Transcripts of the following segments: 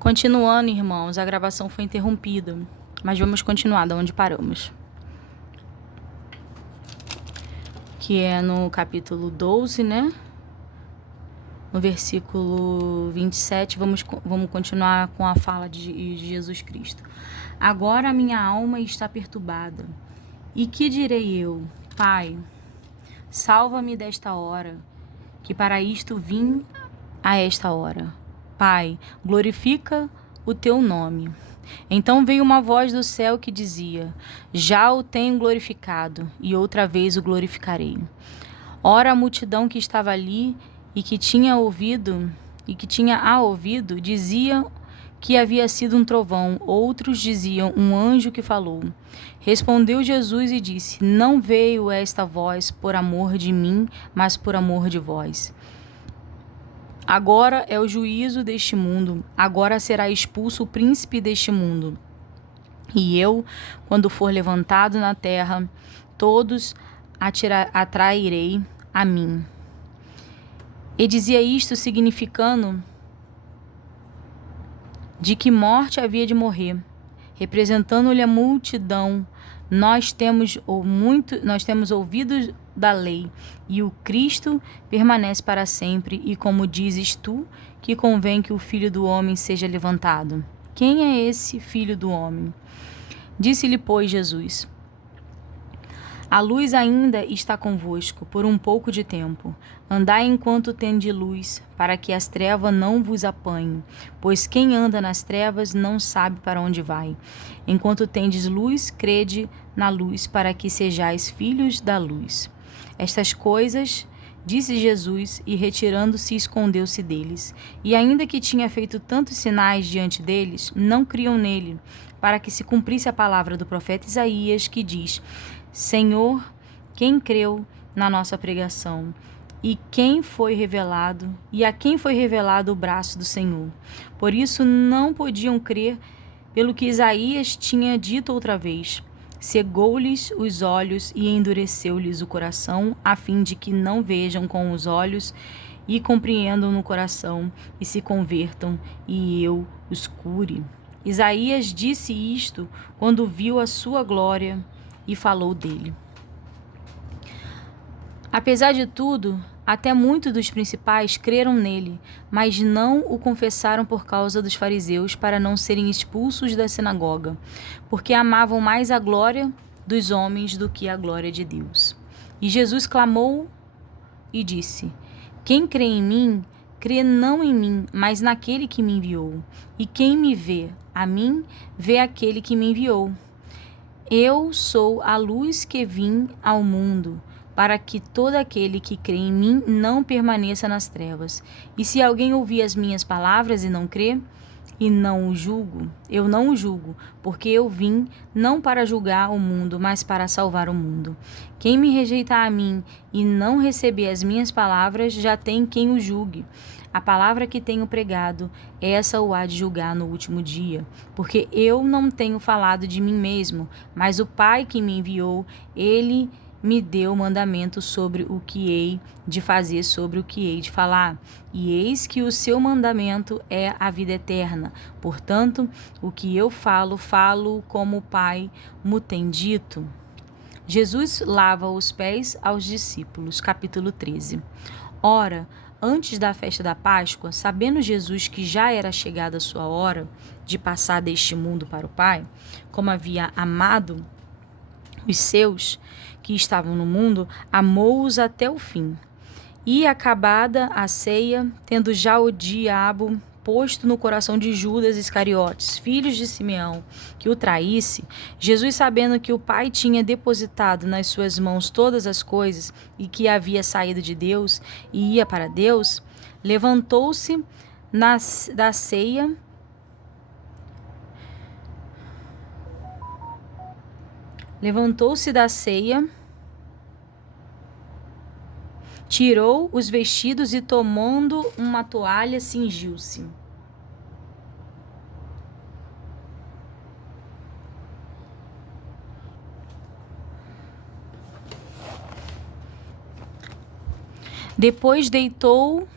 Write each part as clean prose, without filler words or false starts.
Continuando, irmãos, a gravação foi interrompida, mas vamos continuar da onde paramos. Que é no capítulo 12, né? No versículo 27, vamos continuar com a fala de Jesus Cristo. Agora a minha alma está perturbada. E que direi eu? Pai, salva-me desta hora, que para isto vim a esta hora. Pai, glorifica o teu nome. Então veio uma voz do céu que dizia: já o tenho glorificado, e outra vez o glorificarei. Ora, a multidão que estava ali e que tinha a ouvido, dizia que havia sido um trovão, outros diziam um anjo que falou. Respondeu Jesus e disse: não veio esta voz por amor de mim, mas por amor de vós. Agora é o juízo deste mundo, agora será expulso o príncipe deste mundo. E eu, quando for levantado na terra, todos atrairei a mim. E dizia isto significando de que morte havia de morrer, representando-lhe a multidão. Nós temos ouvido da lei, e o Cristo permanece para sempre, e como dizes tu, que convém que o Filho do Homem seja levantado. Quem é esse Filho do Homem? Disse-lhe, pois, Jesus: a luz ainda está convosco por um pouco de tempo. Andai enquanto tendes luz, para que as trevas não vos apanhem. Pois quem anda nas trevas não sabe para onde vai. Enquanto tendes luz, crede na luz, para que sejais filhos da luz. Estas coisas disse Jesus, e retirando-se, escondeu-se deles. E ainda que tinha feito tantos sinais diante deles, não criam nele, para que se cumprisse a palavra do profeta Isaías, que diz: Senhor, quem creu na nossa pregação? E a quem foi revelado o braço do Senhor? Por isso não podiam crer pelo que Isaías tinha dito outra vez. Cegou-lhes os olhos e endureceu-lhes o coração, a fim de que não vejam com os olhos e compreendam no coração e se convertam, e eu os cure. Isaías disse isto quando viu a sua glória e falou dele. Apesar de tudo, até muitos dos principais creram nele, mas não o confessaram por causa dos fariseus, para não serem expulsos da sinagoga, porque amavam mais a glória dos homens do que a glória de Deus. E Jesus clamou e disse: quem crê em mim, crê não em mim, mas naquele que me enviou. E quem me vê a mim, vê aquele que me enviou. Eu sou a luz que vim ao mundo, para que todo aquele que crê em mim não permaneça nas trevas. E se alguém ouvir as minhas palavras e não crê, eu não o julgo, porque eu vim não para julgar o mundo, mas para salvar o mundo. Quem me rejeitar a mim e não receber as minhas palavras, já tem quem o julgue. A palavra que tenho pregado, essa o há de julgar no último dia. Porque eu não tenho falado de mim mesmo, mas o Pai que me enviou, ele me deu mandamento sobre o que hei de fazer, sobre o que hei de falar. E eis que o seu mandamento é a vida eterna. Portanto, o que eu falo como o Pai me tem dito. Jesus lava os pés aos discípulos. Capítulo 13. Ora, antes da festa da Páscoa, sabendo Jesus que já era chegada a sua hora de passar deste mundo para o Pai, como havia amado os seus que estavam no mundo, amou-os até o fim. E acabada a ceia, tendo já o diabo posto no coração de Judas Iscariotes, filho de Simeão, que o traísse, Jesus, sabendo que o Pai tinha depositado nas suas mãos todas as coisas e que havia saído de Deus e ia para Deus, levantou-se da ceia, tirou os vestidos e, tomando uma toalha, cingiu-se. Depois deitou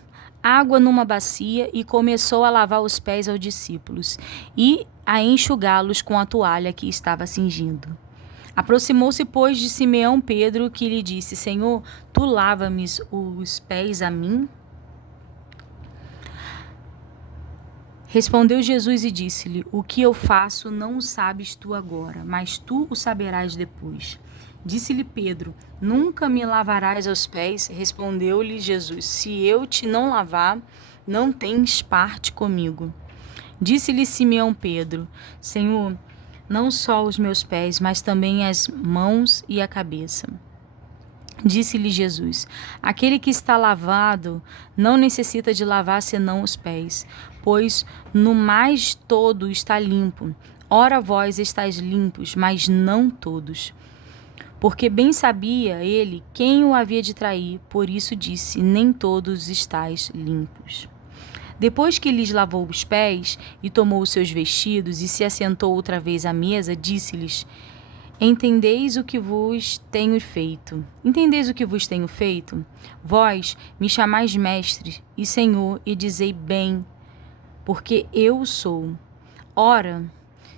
água numa bacia e começou a lavar os pés aos discípulos e a enxugá-los com a toalha que estava cingindo. Aproximou-se, pois, de Simeão Pedro, que lhe disse: Senhor, tu lava-me os pés a mim? Respondeu Jesus e disse-lhe: O que eu faço não o sabes tu agora, mas tu o saberás depois. Disse-lhe Pedro: Nunca me lavarás os pés? Respondeu-lhe Jesus: Se eu te não lavar, não tens parte comigo. Disse-lhe Simeão Pedro: Senhor, não só os meus pés, mas também as mãos e a cabeça. Disse-lhe Jesus: Aquele que está lavado não necessita de lavar senão os pés, pois no mais todo está limpo. Ora vós estáis limpos, mas não todos. Porque bem sabia ele quem o havia de trair, por isso disse: Nem todos estáis limpos. Depois que lhes lavou os pés e tomou os seus vestidos e se assentou outra vez à mesa, disse-lhes: Entendeis o que vos tenho feito? Entendeis o que vos tenho feito? Vós me chamais mestre e senhor e dizei bem, porque eu sou. Ora,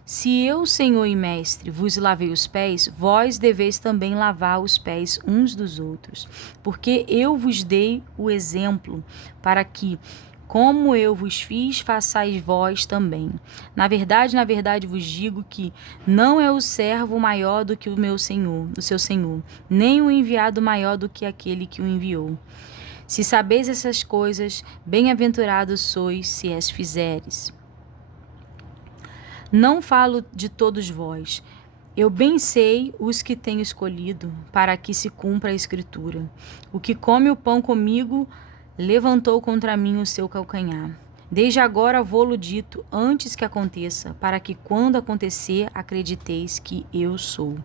se eu, senhor e mestre, vos lavei os pés, vós deveis também lavar os pés uns dos outros, porque eu vos dei o exemplo para que, como eu vos fiz, façais vós também. Na verdade vos digo que não é o servo maior do que o meu senhor, o seu senhor, nem o enviado maior do que aquele que o enviou. Se sabeis essas coisas, bem-aventurados sois se as fizeres. Não falo de todos vós. Eu bem sei os que tenho escolhido, para que se cumpra a Escritura. O que come o pão comigo levantou contra mim o seu calcanhar. Desde agora vou-lo dito antes que aconteça, para que quando acontecer acrediteis que eu sou.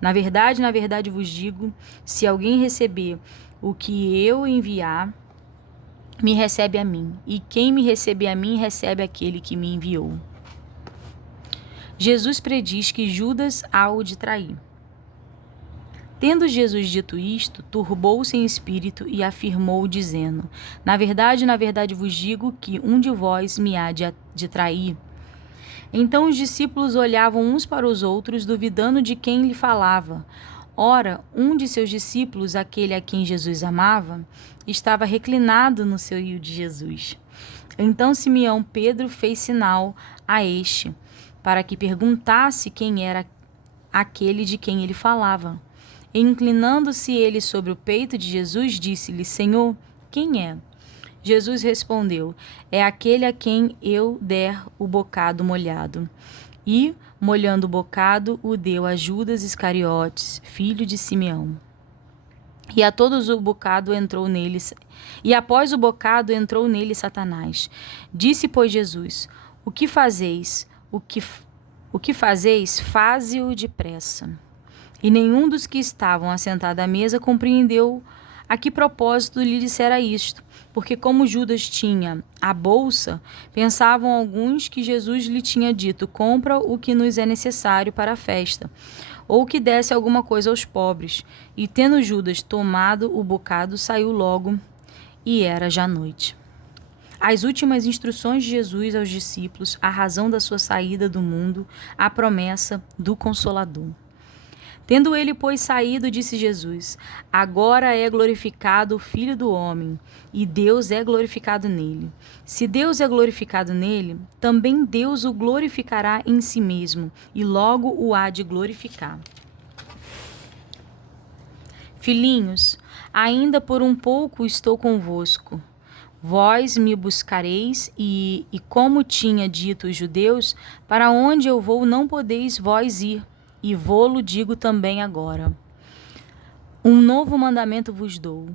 Na verdade vos digo, se alguém receber o que eu enviar, me recebe a mim, e quem me receber a mim, recebe aquele que me enviou. Jesus prediz que Judas há o de trair. Tendo Jesus dito isto, turbou-se em espírito e afirmou, dizendo: Na verdade vos digo que um de vós me há de trair. Então os discípulos olhavam uns para os outros, duvidando de quem lhe falava. Ora, um de seus discípulos, aquele a quem Jesus amava, estava reclinado no seio de Jesus. Então Simeão Pedro fez sinal a este, para que perguntasse quem era aquele de quem ele falava. E, inclinando-se ele sobre o peito de Jesus, disse-lhe: Senhor, quem é? Jesus respondeu: É aquele a quem eu der o bocado molhado. E, molhando o bocado, o deu a Judas Iscariotes, filho de Simeão. E a todos o bocado entrou neles, e após o bocado entrou nele Satanás. Disse, pois, Jesus: O que fazeis? O que fazeis, faze-o depressa. E nenhum dos que estavam assentados à mesa compreendeu a que propósito lhe dissera isto, porque como Judas tinha a bolsa, pensavam alguns que Jesus lhe tinha dito: compra o que nos é necessário para a festa, ou que desse alguma coisa aos pobres. E tendo Judas tomado o bocado, saiu logo, e era já noite. As últimas instruções de Jesus aos discípulos, a razão da sua saída do mundo, a promessa do Consolador. Tendo ele, pois, saído, disse Jesus: Agora é glorificado o Filho do Homem, e Deus é glorificado nele. Se Deus é glorificado nele, também Deus o glorificará em si mesmo, e logo o há de glorificar. Filhinhos, ainda por um pouco estou convosco. Vós me buscareis, e como tinha dito os judeus, para onde eu vou não podeis vós ir. E vô-lo digo também agora. Um novo mandamento vos dou,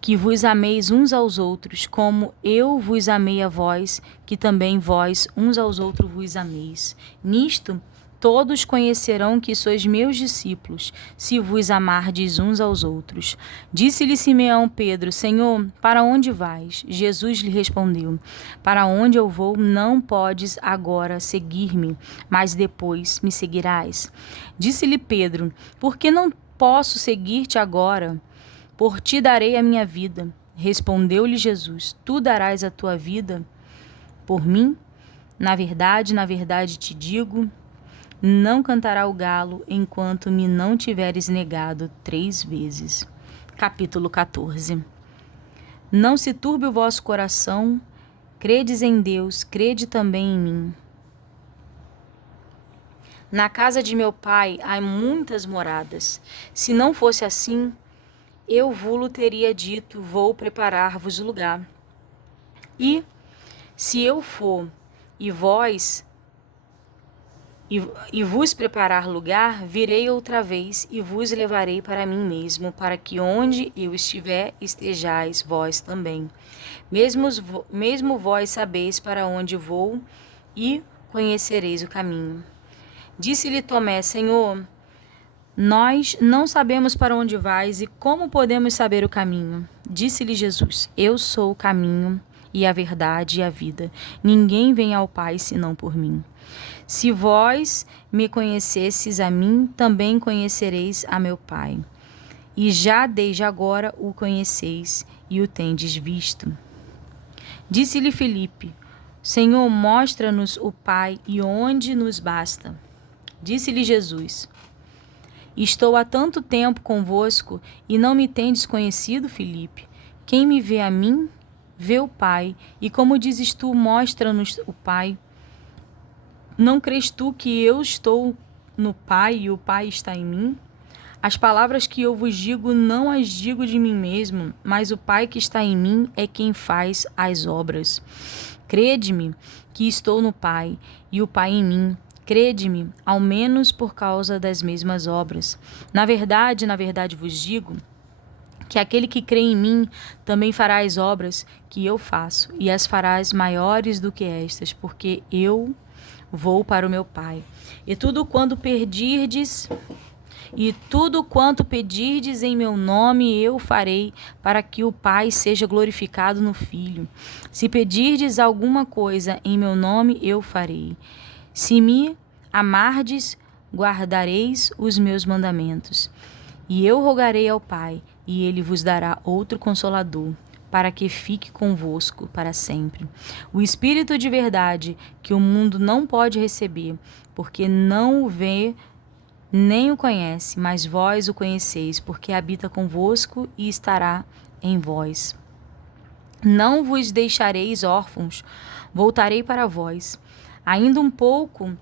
que vos ameis uns aos outros, como eu vos amei a vós, que também vós uns aos outros vos ameis. Nisto todos conhecerão que sois meus discípulos, se vos amardes uns aos outros. Disse-lhe Simeão Pedro: Senhor, para onde vais? Jesus lhe respondeu: Para onde eu vou, não podes agora seguir-me, mas depois me seguirás. Disse-lhe Pedro: Por que não posso seguir-te agora? Por ti darei a minha vida. Respondeu-lhe Jesus: Tu darás a tua vida por mim? Na verdade te digo, não cantará o galo enquanto me não tiveres negado 3 vezes. Capítulo 14. Não se turbe o vosso coração, credes em Deus, crede também em mim. Na casa de meu pai há muitas moradas. Se não fosse assim, eu vos teria dito, vou preparar-vos lugar. E se eu for e vos preparar lugar, virei outra vez e vos levarei para mim mesmo, para que onde eu estiver, estejais vós também. Mesmo vós sabeis para onde vou e conhecereis o caminho. Disse-lhe Tomé: Senhor, nós não sabemos para onde vais e como podemos saber o caminho. Disse-lhe Jesus: Eu sou o caminho e a verdade e a vida. Ninguém vem ao Pai senão por mim. Se vós me conhecesses a mim, também conhecereis a meu Pai. E já desde agora o conheceis e o tendes visto. Disse-lhe Filipe: Senhor, mostra-nos o Pai, e onde nos basta. Disse-lhe Jesus: Estou há tanto tempo convosco e não me tendes conhecido, Filipe? Quem me vê a mim, vê o Pai. E como dizes tu, mostra-nos o Pai. Não crês tu que eu estou no Pai e o Pai está em mim? As palavras que eu vos digo não as digo de mim mesmo, mas o Pai que está em mim é quem faz as obras. Crede-me que estou no Pai e o Pai em mim. Crede-me, ao menos por causa das mesmas obras. Na verdade vos digo que aquele que crê em mim também fará as obras que eu faço, e as farás maiores do que estas, porque eu vou para o meu Pai. E tudo quanto pedirdes em meu nome eu farei, para que o Pai seja glorificado no Filho. Se pedirdes alguma coisa em meu nome, eu farei. Se me amardes, guardareis os meus mandamentos. E eu rogarei ao Pai, e ele vos dará outro Consolador, para que fique convosco para sempre. O Espírito de verdade, que o mundo não pode receber, porque não o vê nem o conhece, mas vós o conheceis, porque habita convosco e estará em vós. Não vos deixareis órfãos, voltarei para vós. Ainda um pouco,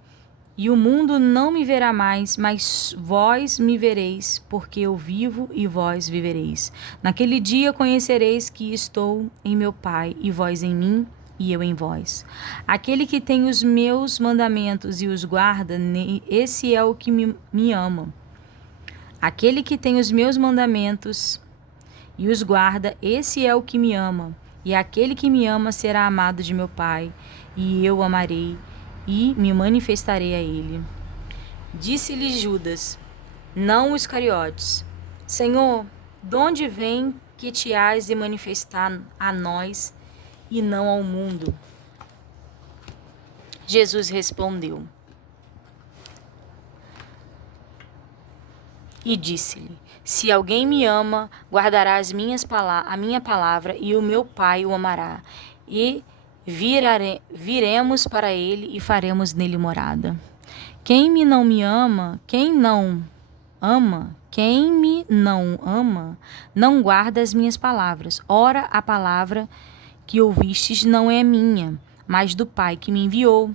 e o mundo não me verá mais, mas vós me vereis, porque eu vivo e vós vivereis. Naquele dia conhecereis que estou em meu Pai, e vós em mim, e eu em vós. Aquele que tem os meus mandamentos e os guarda, esse é o que me ama. Aquele que tem os meus mandamentos e os guarda, esse é o que me ama. E aquele que me ama será amado de meu Pai, e eu o amarei e me manifestarei a ele. Disse-lhe Judas, não os Iscariotes: Senhor, de onde vem que te hás de manifestar a nós e não ao mundo? Jesus respondeu e disse-lhe: Se alguém me ama, guardará a minha palavra, e o meu Pai o amará, e viremos para ele e faremos nele morada. Quem me não ama, não guarda as minhas palavras. Ora, a palavra que ouvistes não é minha, mas do Pai que me enviou.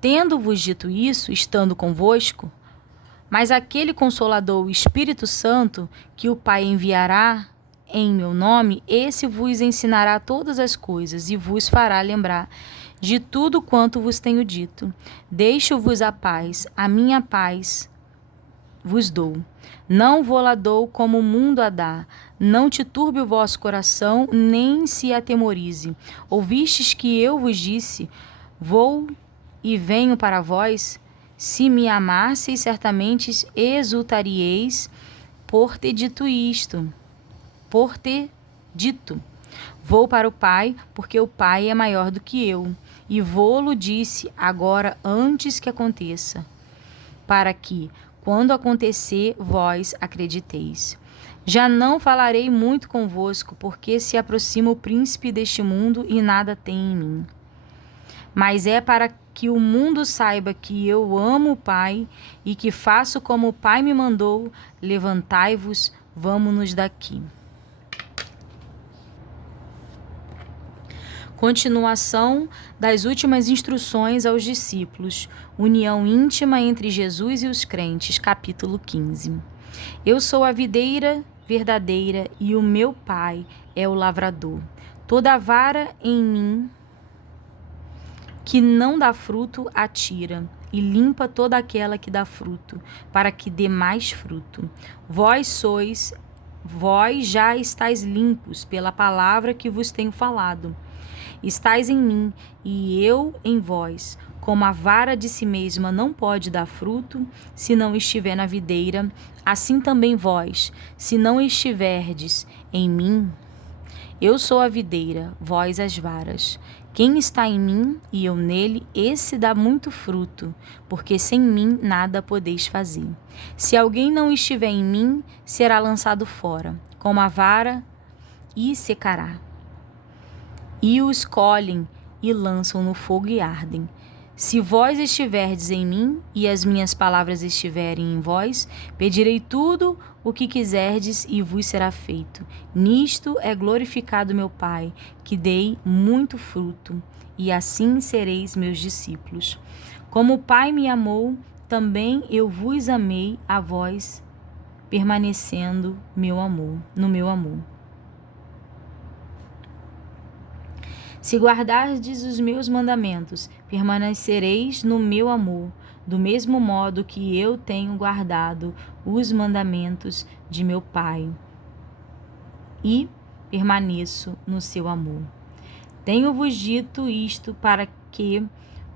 Tendo-vos dito isso, estando convosco, mas aquele Consolador, o Espírito Santo, que o Pai enviará em meu nome, esse vos ensinará todas as coisas e vos fará lembrar de tudo quanto vos tenho dito. Deixo-vos a paz, a minha paz vos dou. Não vou-la dou como o mundo a dá. Não te turbe o vosso coração, nem se atemorize. Ouvistes que eu vos disse, vou e venho para vós? Se me amasseis, certamente exultaríeis por ter dito isto. Por ter dito, vou para o Pai, porque o Pai é maior do que eu, e vou-lo disse agora antes que aconteça, para que, quando acontecer, vós acrediteis. Já não falarei muito convosco, porque se aproxima o príncipe deste mundo e nada tem em mim. Mas é para que o mundo saiba que eu amo o Pai e que faço como o Pai me mandou. Levantai-vos, vamo-nos daqui. Continuação das últimas instruções aos discípulos. União íntima entre Jesus e os crentes. Capítulo 15. Eu sou a videira verdadeira e o meu Pai é o lavrador. Toda vara em mim que não dá fruto, atira, e limpa toda aquela que dá fruto, para que dê mais fruto. Vós já estáis limpos pela palavra que vos tenho falado. Estais em mim, e eu em vós. Como a vara de si mesma não pode dar fruto, se não estiver na videira, assim também vós, se não estiverdes em mim. Eu sou a videira, vós as varas. Quem está em mim e eu nele, esse dá muito fruto, porque sem mim nada podeis fazer. Se alguém não estiver em mim, será lançado fora, como a vara, e secará. E os colhem e lançam no fogo e ardem. Se vós estiverdes em mim e as minhas palavras estiverem em vós, pedirei tudo o que quiserdes e vos será feito. Nisto é glorificado meu Pai, que dei muito fruto, e assim sereis meus discípulos. Como o Pai me amou, também eu vos amei a vós, permanecendo no meu amor. Se guardardes os meus mandamentos, permanecereis no meu amor, do mesmo modo que eu tenho guardado os mandamentos de meu Pai e permaneço no seu amor. Tenho-vos dito isto para que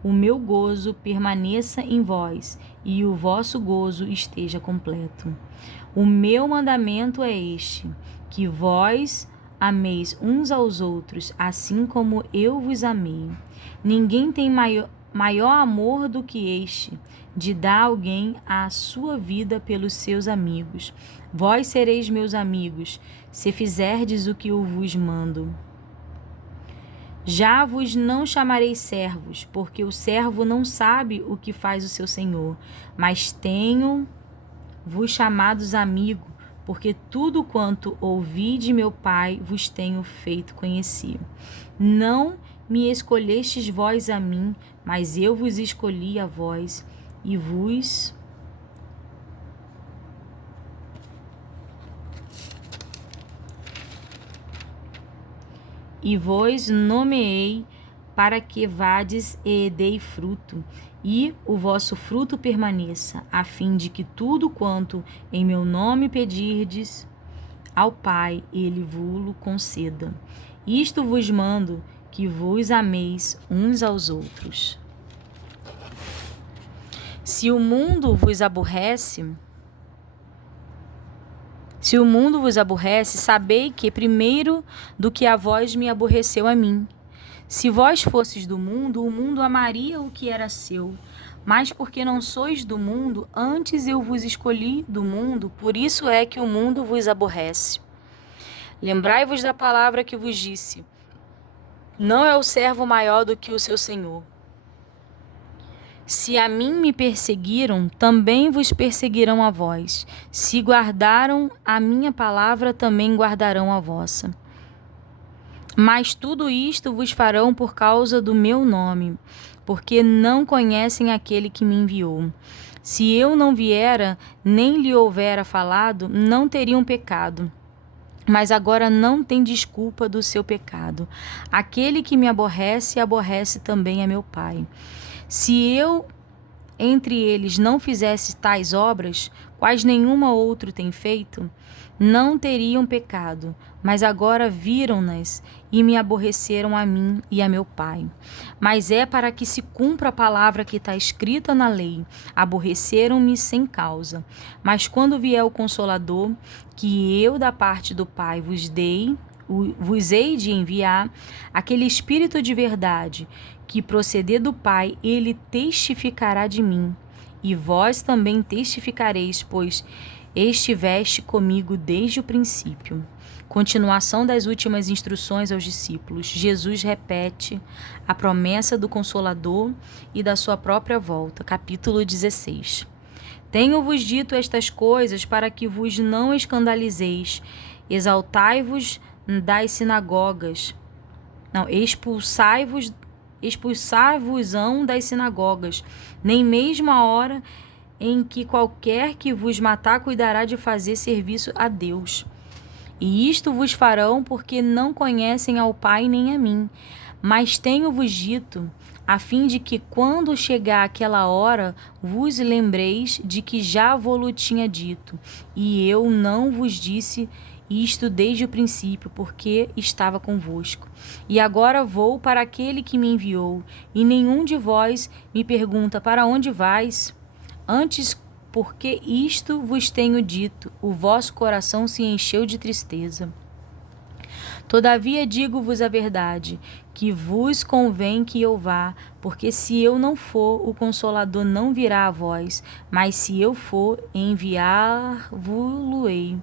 o meu gozo permaneça em vós e o vosso gozo esteja completo. O meu mandamento é este, que vós ameis uns aos outros, assim como eu vos amei. Ninguém tem maior amor do que este, de dar alguém a sua vida pelos seus amigos. Vós sereis meus amigos, se fizerdes o que eu vos mando. Já vos não chamarei servos, porque o servo não sabe o que faz o seu senhor, mas tenho-vos chamados amigos, porque tudo quanto ouvi de meu Pai vos tenho feito conhecer. Não me escolhestes vós a mim, mas eu vos escolhi a vós e vos nomeei para que vades e dei fruto, e o vosso fruto permaneça, a fim de que tudo quanto em meu nome pedirdes ao Pai, ele vos conceda. Isto vos mando, que vos ameis uns aos outros. Se o mundo vos aborrece, sabei que primeiro do que a vós me aborreceu a mim. Se vós fosses do mundo, o mundo amaria o que era seu. Mas porque não sois do mundo, antes eu vos escolhi do mundo, por isso é que o mundo vos aborrece. Lembrai-vos da palavra que vos disse: não é o servo maior do que o seu senhor. Se a mim me perseguiram, também vos perseguirão a vós. Se guardaram a minha palavra, também guardarão a vossa. Mas tudo isto vos farão por causa do meu nome, porque não conhecem aquele que me enviou. Se eu não viera, nem lhe houvera falado, não teriam pecado. Mas agora não tem desculpa do seu pecado. Aquele que me aborrece, aborrece também a meu Pai. Se eu entre eles não fizesse tais obras, quais nenhuma outro tem feito, não teriam pecado, mas agora viram-nas e me aborreceram a mim e a meu Pai. Mas é para que se cumpra a palavra que está escrita na lei: aborreceram-me sem causa. Mas quando vier o Consolador, que eu da parte do Pai vos hei de enviar, aquele Espírito de verdade, que proceder do Pai, ele testificará de mim. E vós também testificareis, pois estiveste comigo desde o princípio. Continuação das últimas instruções aos discípulos. Jesus repete a promessa do Consolador e da sua própria volta. Capítulo 16. Tenho-vos dito estas coisas para que vos não escandalizeis. Exaltai-vos das sinagogas. Expulsai-vos-ão das sinagogas. Nem mesmo a hora em que qualquer que vos matar cuidará de fazer serviço a Deus. E isto vos farão porque não conhecem ao Pai nem a mim. Mas tenho-vos dito, a fim de que, quando chegar aquela hora, vos lembreis de que já vô-lo tinha dito. E eu não vos disse isto desde o princípio, porque estava convosco. E agora vou para aquele que me enviou, e nenhum de vós me pergunta: para onde vais? Antes, porque isto vos tenho dito, o vosso coração se encheu de tristeza. Todavia digo-vos a verdade, que vos convém que eu vá, porque se eu não for, o Consolador não virá a vós, mas se eu for, enviar-vos-lo-ei.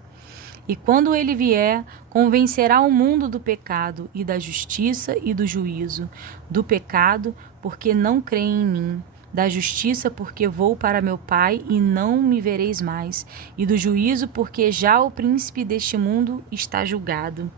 E quando ele vier, convencerá o mundo do pecado e da justiça e do juízo. Do pecado, porque não creem em mim. Da justiça, porque vou para meu Pai e não me vereis mais. E do juízo, porque já o príncipe deste mundo está julgado.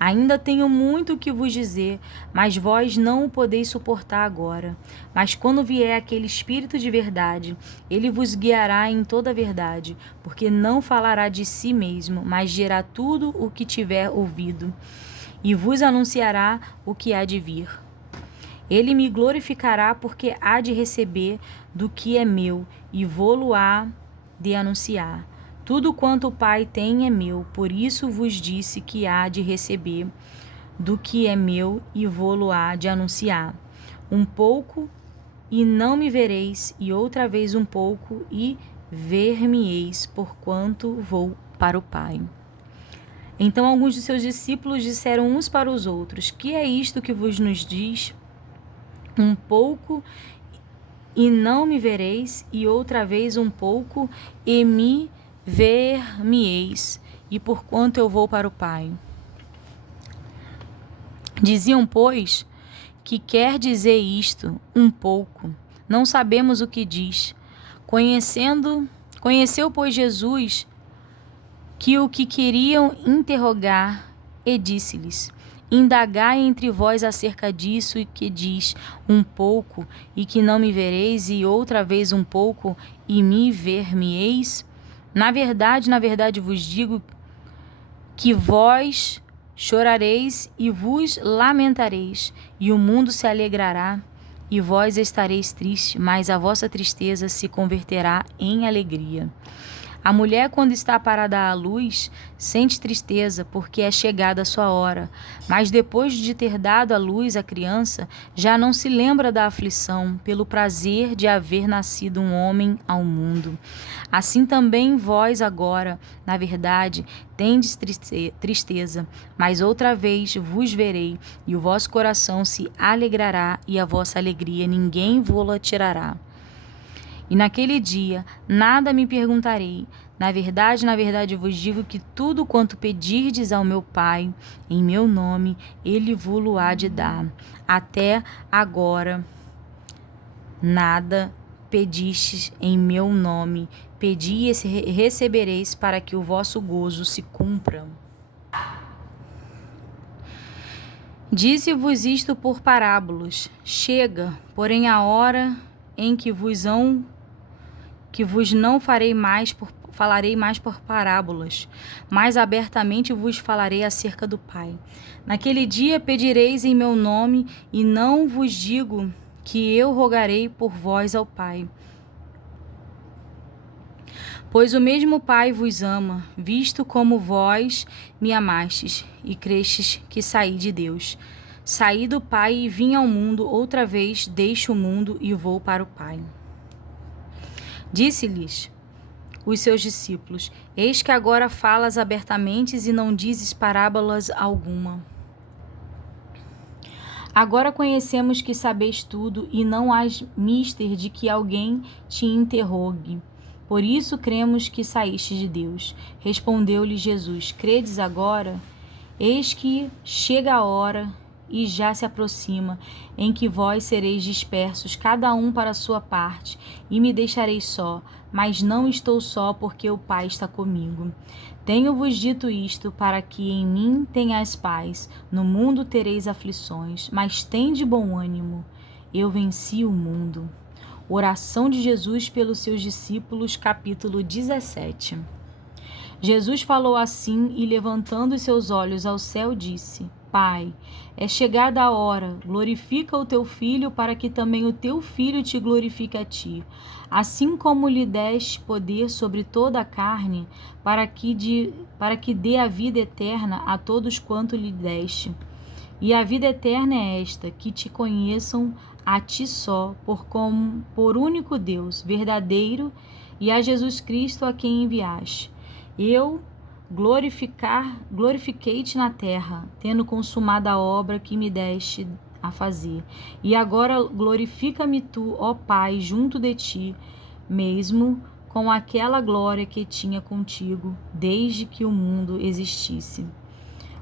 Ainda tenho muito o que vos dizer, mas vós não o podeis suportar agora. Mas quando vier aquele Espírito de verdade, ele vos guiará em toda a verdade, porque não falará de si mesmo, mas dirá tudo o que tiver ouvido, e vos anunciará o que há de vir. Ele me glorificará, porque há de receber do que é meu, e vô-lo há de anunciar. Tudo quanto o Pai tem é meu, por isso vos disse que há de receber do que é meu e vô-lo há de anunciar. Um pouco e não me vereis, e outra vez um pouco e ver-me-eis, porquanto vou para o Pai. Então alguns de seus discípulos disseram uns para os outros: que é isto que vos nos diz? Um pouco e não me vereis, e outra vez um pouco e me ver-me-eis, e porquanto eu vou para o Pai. Diziam, pois, que quer dizer isto, um pouco. Não sabemos o que diz. Conheceu, pois, Jesus que o que queriam interrogar, e disse-lhes: indagai entre vós acerca disso, e que diz um pouco, e que não me vereis, e outra vez um pouco, e me ver-me-eis? Na verdade vos digo que vós chorareis e vos lamentareis, e o mundo se alegrará, e vós estareis tristes, mas a vossa tristeza se converterá em alegria. A mulher, quando está parada à luz, sente tristeza, porque é chegada a sua hora. Mas depois de ter dado à luz a criança, já não se lembra da aflição, pelo prazer de haver nascido um homem ao mundo. Assim também vós agora, na verdade, tendes tristeza, mas outra vez vos verei, e o vosso coração se alegrará, e a vossa alegria ninguém vô-la tirará. E naquele dia nada me perguntarei. Na verdade vos digo que tudo quanto pedirdes ao meu Pai, em meu nome, ele vos há de dar. Até agora nada pedistes em meu nome. Pedi e recebereis, para que o vosso gozo se cumpra. Disse-vos isto por parábolas. Chega, porém, a hora em que vos não falarei mais por parábolas, mas abertamente vos falarei acerca do Pai. Naquele dia pedireis em meu nome, e não vos digo que eu rogarei por vós ao Pai. Pois o mesmo Pai vos ama, visto como vós me amastes, e crestes que saí de Deus. Saí do Pai e vim ao mundo, outra vez deixo o mundo e vou para o Pai. Disse-lhes os seus discípulos: eis que agora falas abertamente e não dizes parábolas alguma. Agora conhecemos que sabeis tudo, e não há mister de que alguém te interrogue. Por isso cremos que saíste de Deus. Respondeu-lhe Jesus: Credes agora? Eis que chega a hora, e já se aproxima, em que vós sereis dispersos, cada um para a sua parte, e me deixareis só. Mas não estou só, porque o Pai está comigo. Tenho-vos dito isto, para que em mim tenhais paz. No mundo tereis aflições, mas tende bom ânimo. Eu venci o mundo. Oração de Jesus pelos seus discípulos, capítulo 17. Jesus falou assim e, levantando os seus olhos ao céu, disse: Pai, é chegada a hora, glorifica o teu Filho, para que também o teu Filho te glorifique a ti. Assim como lhe deste poder sobre toda a carne, para que dê a vida eterna a todos quanto lhe deste. E a vida eterna é esta, que te conheçam a ti só, por único Deus, verdadeiro, e a Jesus Cristo a quem enviaste. Eu glorifiquei-te na terra, tendo consumado a obra que me deste a fazer. E agora glorifica-me tu, ó Pai, junto de ti, mesmo com aquela glória que tinha contigo, desde que o mundo existisse.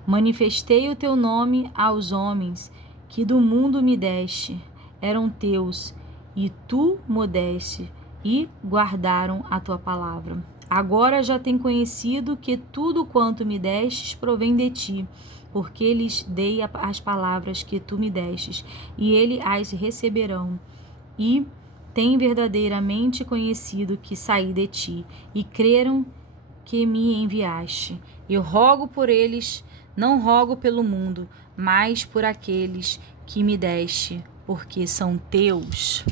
Manifestei o teu nome aos homens, que do mundo me deste, eram teus, e tu me deste, e guardaram a tua palavra. Agora já tem conhecido que tudo quanto me destes provém de ti, porque lhes dei as palavras que tu me destes, e eles as receberão. E têm verdadeiramente conhecido que saí de ti, e creram que me enviaste. Eu rogo por eles, não rogo pelo mundo, mas por aqueles que me deste, porque são teus.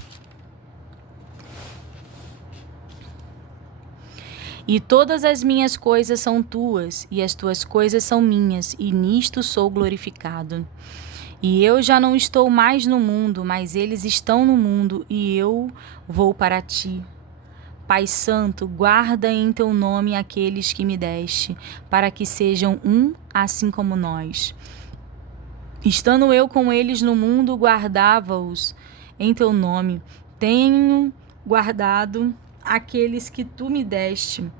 E todas as minhas coisas são tuas, e as tuas coisas são minhas, e nisto sou glorificado. E eu já não estou mais no mundo, mas eles estão no mundo, e eu vou para ti. Pai Santo, guarda em teu nome aqueles que me deste, para que sejam um, assim como nós. Estando eu com eles no mundo, guardava-os em teu nome. Tenho guardado aqueles que tu me deste,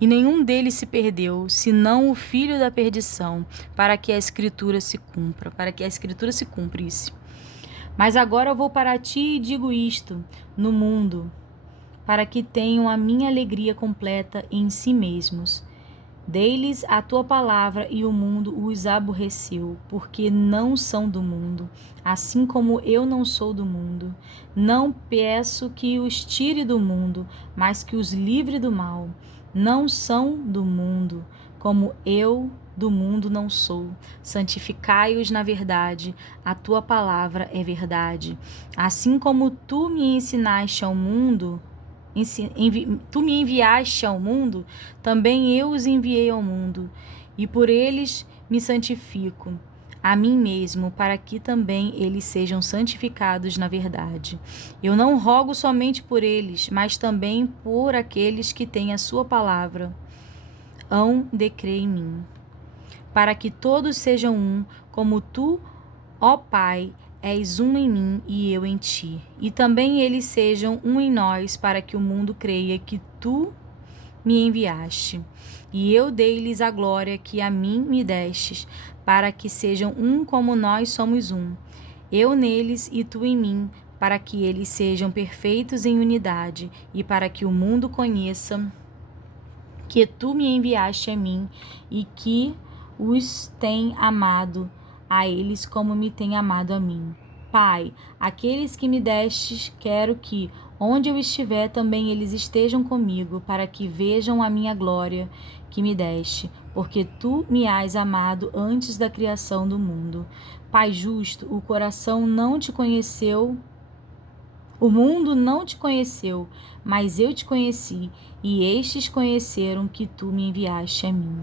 e nenhum deles se perdeu, senão o filho da perdição, para que a Escritura se cumpra, cumprisse. Mas agora eu vou para ti e digo isto no mundo, para que tenham a minha alegria completa em si mesmos. Dei-lhes a tua palavra e o mundo os aborreceu, porque não são do mundo, assim como eu não sou do mundo. Não peço que os tire do mundo, mas que os livre do mal. Não são do mundo, como eu do mundo não sou. Santificai-os na verdade, a tua palavra é verdade. Assim como tu me ensinaste ao mundo, tu me enviaste ao mundo, também eu os enviei ao mundo, e por eles me santifico a mim mesmo, para que também eles sejam santificados na verdade. Eu não rogo somente por eles, mas também por aqueles que têm a sua palavra. Hão de crer em mim, para que todos sejam um, como tu, ó Pai, és um em mim e eu em ti, e também eles sejam um em nós, para que o mundo creia que tu me enviaste. E eu dei-lhes a glória que a mim me destes, para que sejam um como nós somos um. Eu neles e tu em mim, para que eles sejam perfeitos em unidade, e para que o mundo conheça que tu me enviaste a mim, e que os tem amado a eles como me tem amado a mim. Pai, aqueles que me destes, quero que, onde eu estiver, também eles estejam comigo, para que vejam a minha glória que me deste, porque tu me has amado antes da criação do mundo. Pai justo, o mundo não te conheceu, mas eu te conheci, e estes conheceram que tu me enviaste a mim.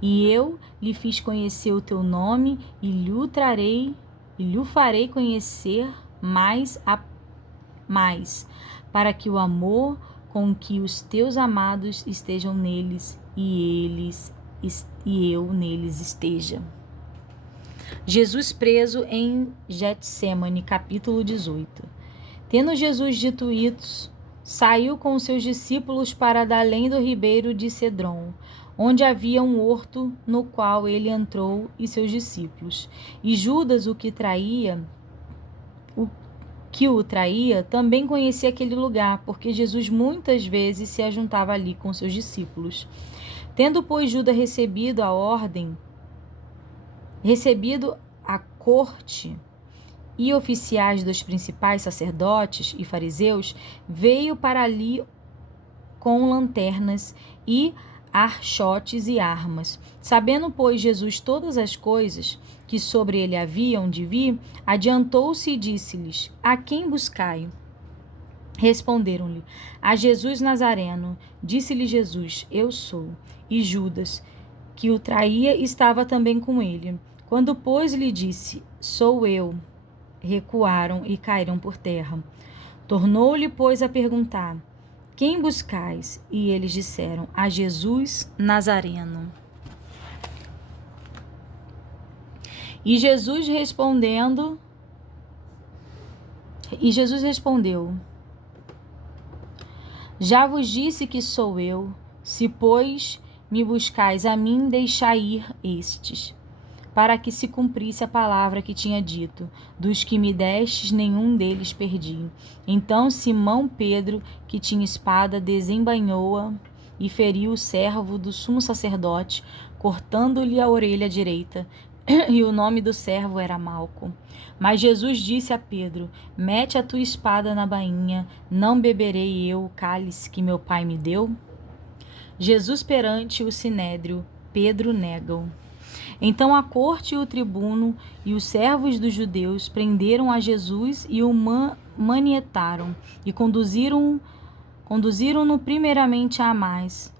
E eu lhe fiz conhecer o teu nome, e lhe farei conhecer mais, para que o amor com que os teus amados estejam neles, e eu neles esteja. Jesus preso em Getsêmani, capítulo 18. Tendo Jesus dito isso, saiu com seus discípulos para além do ribeiro de Cedron, onde havia um horto no qual ele entrou e seus discípulos. E Judas, o que o traía, também conhecia aquele lugar, porque Jesus muitas vezes se ajuntava ali com seus discípulos. Tendo, pois, Judas recebido a corte e oficiais dos principais sacerdotes e fariseus, veio para ali com lanternas e archotes e armas. Sabendo, pois, Jesus todas as coisas que sobre ele haviam de vir, adiantou-se e disse-lhes: A quem buscai? Responderam-lhe: A Jesus Nazareno. Disse-lhe Jesus: Eu sou. E Judas, que o traía, estava também com ele. Quando, pois, lhe disse: Sou eu, recuaram e caíram por terra. Tornou-lhe, pois, a perguntar: Quem buscais? E eles disseram: A Jesus Nazareno. E Jesus respondeu: Já vos disse que sou eu. Se, pois, me buscais a mim, deixai ir estes, para que se cumprisse a palavra que tinha dito: Dos que me destes, nenhum deles perdi. Então Simão Pedro, que tinha espada, desembainhou-a e feriu o servo do sumo sacerdote, cortando-lhe a orelha direita. E o nome do servo era Malco. Mas Jesus disse a Pedro: Mete a tua espada na bainha, não beberei eu o cálice que meu pai me deu? Jesus perante o sinédrio, Pedro nega-o. Então a corte e o tribuno e os servos dos judeus prenderam a Jesus e o manietaram e conduziram-no primeiramente a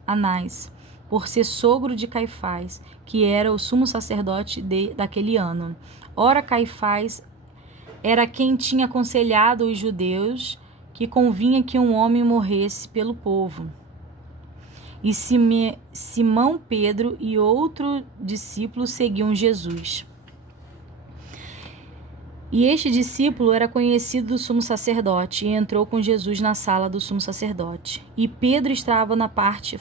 Anás, por ser sogro de Caifás, que era o sumo sacerdote daquele ano. Ora, Caifás era quem tinha aconselhado os judeus que convinha que um homem morresse pelo povo. E Simão Pedro e outro discípulo seguiam Jesus. E este discípulo era conhecido do sumo sacerdote e entrou com Jesus na sala do sumo sacerdote. E Pedro estava na parte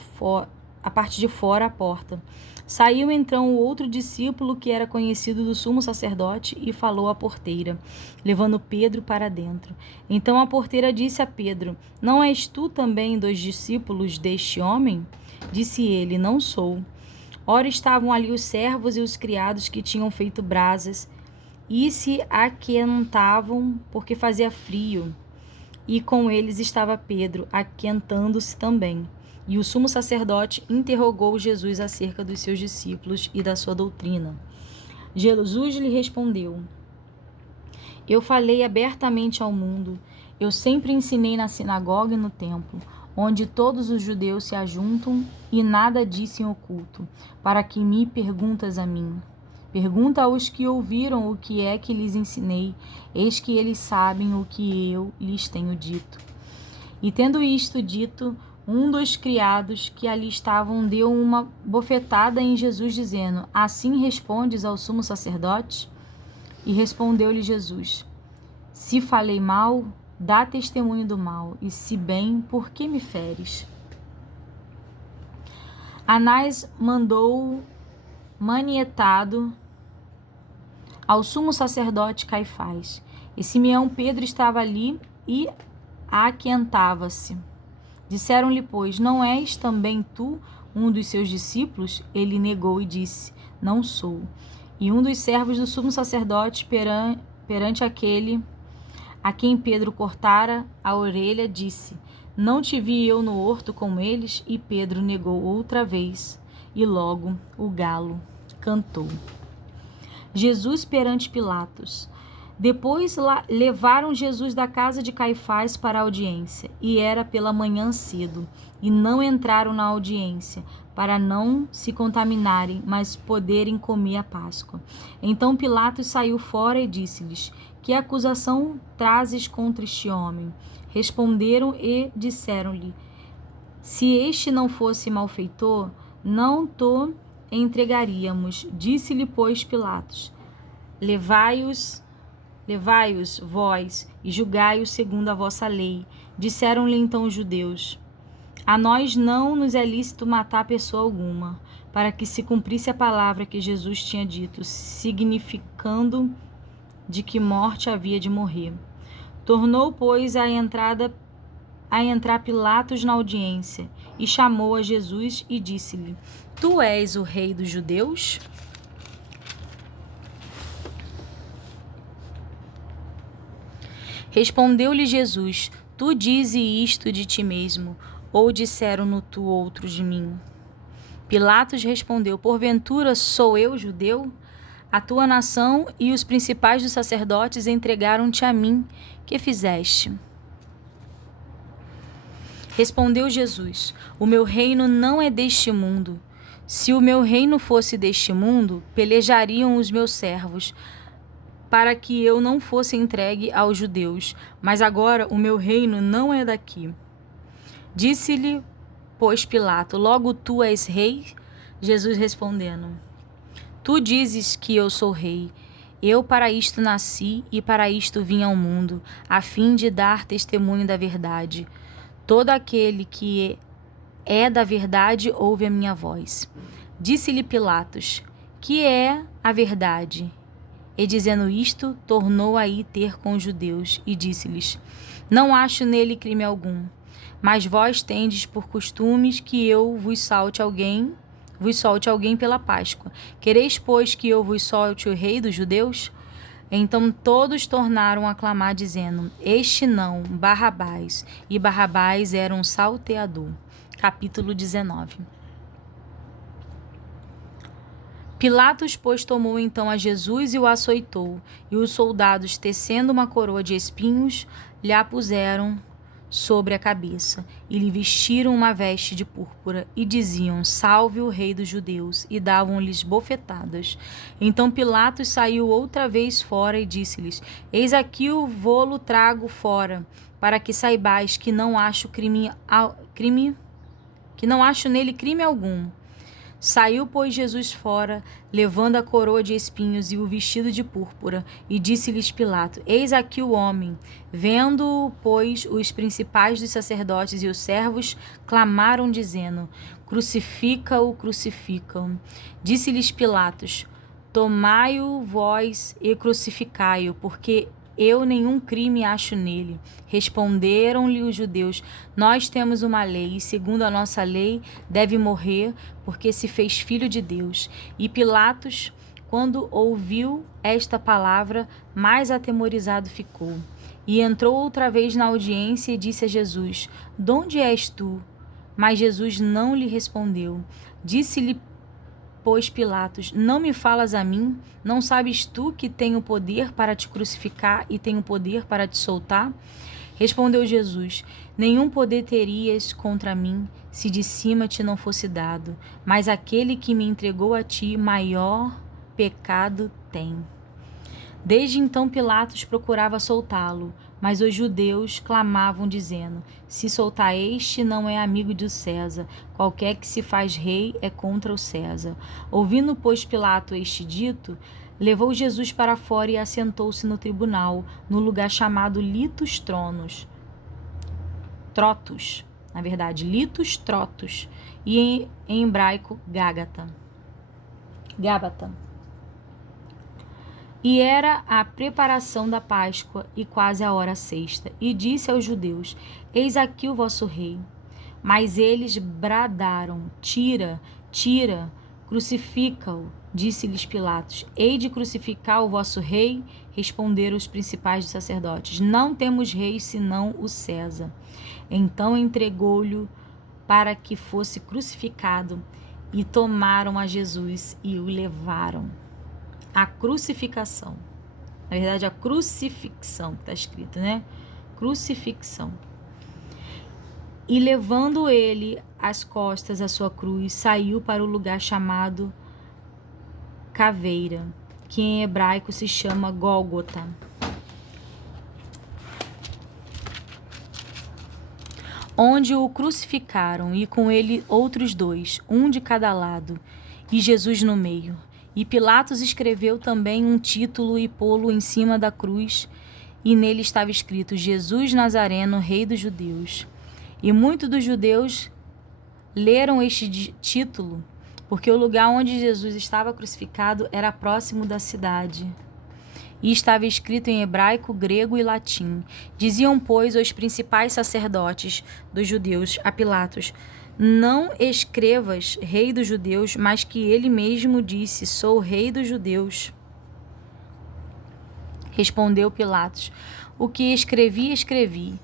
de fora à porta. Saiu então o outro discípulo que era conhecido do sumo sacerdote e falou à porteira, levando Pedro para dentro. Então a porteira disse a Pedro: Não és tu também dos discípulos deste homem? Disse ele: Não sou. Ora estavam ali os servos e os criados que tinham feito brasas e se aquentavam porque fazia frio. E com eles estava Pedro, aquentando-se também. E o sumo sacerdote interrogou Jesus acerca dos seus discípulos e da sua doutrina. Jesus lhe respondeu: Eu falei abertamente ao mundo. Eu sempre ensinei na sinagoga e no templo, onde todos os judeus se ajuntam, e nada disse em oculto. Para que me perguntas a mim? Pergunta aos que ouviram o que é que lhes ensinei. Eis que eles sabem o que eu lhes tenho dito. E tendo isto dito, um dos criados que ali estavam deu uma bofetada em Jesus, dizendo: Assim respondes ao sumo sacerdote? E respondeu-lhe Jesus: Se falei mal, dá testemunho do mal, e se bem, por que me feres? Anás mandou manietado ao sumo sacerdote Caifás. E Simeão Pedro estava ali e aquentava-se. Disseram-lhe, pois: Não és também tu um dos seus discípulos? Ele negou e disse: Não sou. E um dos servos do sumo sacerdote, perante aquele a quem Pedro cortara a orelha, disse: Não te vi eu no horto com eles? E Pedro negou outra vez, e logo o galo cantou. Jesus perante Pilatos. Depois levaram Jesus da casa de Caifás para a audiência, e era pela manhã cedo, e não entraram na audiência, para não se contaminarem, mas poderem comer a Páscoa. Então Pilatos saiu fora e disse-lhes: Que acusação trazes contra este homem? Responderam e disseram-lhe: Se este não fosse malfeitor, não to entregaríamos. Disse-lhe, pois, Pilatos: Levai-os levai-os vós e julgai-os segundo a vossa lei. Disseram-lhe então os judeus: a nós não nos é lícito matar pessoa alguma, para que se cumprisse a palavra que Jesus tinha dito, significando de que morte havia de morrer. Tornou, pois, a entrar Pilatos na audiência, e chamou a Jesus e disse-lhe: tu és o rei dos judeus? Respondeu-lhe Jesus: tu dizes isto de ti mesmo, ou disseram-no tu outros de mim? Pilatos respondeu: porventura sou eu judeu? A tua nação e os principais dos sacerdotes entregaram-te a mim. Que fizeste? Respondeu Jesus: o meu reino não é deste mundo. Se o meu reino fosse deste mundo, pelejariam os meus servos, para que eu não fosse entregue aos judeus. Mas agora o meu reino não é daqui. Disse-lhe, pois, Pilato: logo tu és rei? Jesus respondendo: tu dizes que eu sou rei. Eu para isto nasci e para isto vim ao mundo, a fim de dar testemunho da verdade. Todo aquele que é da verdade ouve a minha voz. Disse-lhe Pilatos: que é a verdade? E dizendo isto, tornou a ir ter com os judeus e disse-lhes: não acho nele crime algum. Mas vós tendes por costumes que eu vos solte alguém pela Páscoa. Quereis, pois, que eu vos solte o rei dos judeus? Então todos tornaram a clamar, dizendo: este não, Barrabás. E Barrabás era um salteador. Capítulo 19. Pilatos, pois, tomou então a Jesus e o açoitou, e os soldados, tecendo uma coroa de espinhos, lhe a puseram sobre a cabeça, e lhe vestiram uma veste de púrpura, e diziam: salve o rei dos judeus, e davam-lhes bofetadas. Então Pilatos saiu outra vez fora e disse-lhes: eis aqui o vô-lo trago fora, para que saibais que não acho nele crime algum. Saiu, pois, Jesus fora, levando a coroa de espinhos e o vestido de púrpura, e disse-lhes Pilato: eis aqui o homem. Vendo-o, pois, os principais dos sacerdotes e os servos clamaram, dizendo: crucifica-o, crucifica-o. Disse-lhes Pilatos: tomai-o vós e crucificai-o, porque eu nenhum crime acho nele. Responderam-lhe os judeus: nós temos uma lei, e segundo a nossa lei deve morrer, porque se fez filho de Deus. E Pilatos, quando ouviu esta palavra, mais atemorizado ficou. E entrou outra vez na audiência e disse a Jesus: donde és tu? Mas Jesus não lhe respondeu. Disse-lhe, pois, Pilatos: não me falas a mim? Não sabes tu que tenho poder para te crucificar e tenho poder para te soltar? Respondeu Jesus: nenhum poder terias contra mim, se de cima te não fosse dado. Mas aquele que me entregou a ti, maior pecado tem. Desde então Pilatos procurava soltá-lo, mas os judeus clamavam, dizendo: se soltar este, não é amigo de César. Qualquer que se faz rei é contra o César. Ouvindo, pois, Pilato este dito, levou Jesus para fora e assentou-se no tribunal, no lugar chamado Litus Trotus, Litus Trotus, e em hebraico Gábata. E era a preparação da Páscoa e quase a hora sexta. E disse aos judeus: eis aqui o vosso rei. Mas eles bradaram: tira, tira, crucifica-o. Disse-lhes Pilatos: hei de crucificar o vosso rei? Responderam os principais dos sacerdotes: não temos rei senão o César. Então entregou-lhe para que fosse crucificado, e tomaram a Jesus e o levaram. A crucificação. Na verdade, a crucifixão, que está escrito, né? Crucifixão. E levando ele às costas a sua cruz, saiu para o lugar chamado Caveira, que em hebraico se chama Gólgota. Onde o crucificaram, e com ele outros dois, um de cada lado, e Jesus no meio. E Pilatos escreveu também um título e pô-lo em cima da cruz, e nele estava escrito: Jesus Nazareno, Rei dos Judeus. E muitos dos judeus leram este título, porque o lugar onde Jesus estava crucificado era próximo da cidade. E estava escrito em hebraico, grego e latim. Diziam, pois, os principais sacerdotes dos judeus a Pilatos: não escrevas Rei dos Judeus, mas que ele mesmo disse: sou Rei dos Judeus. Respondeu Pilatos: o que escrevi, escrevi.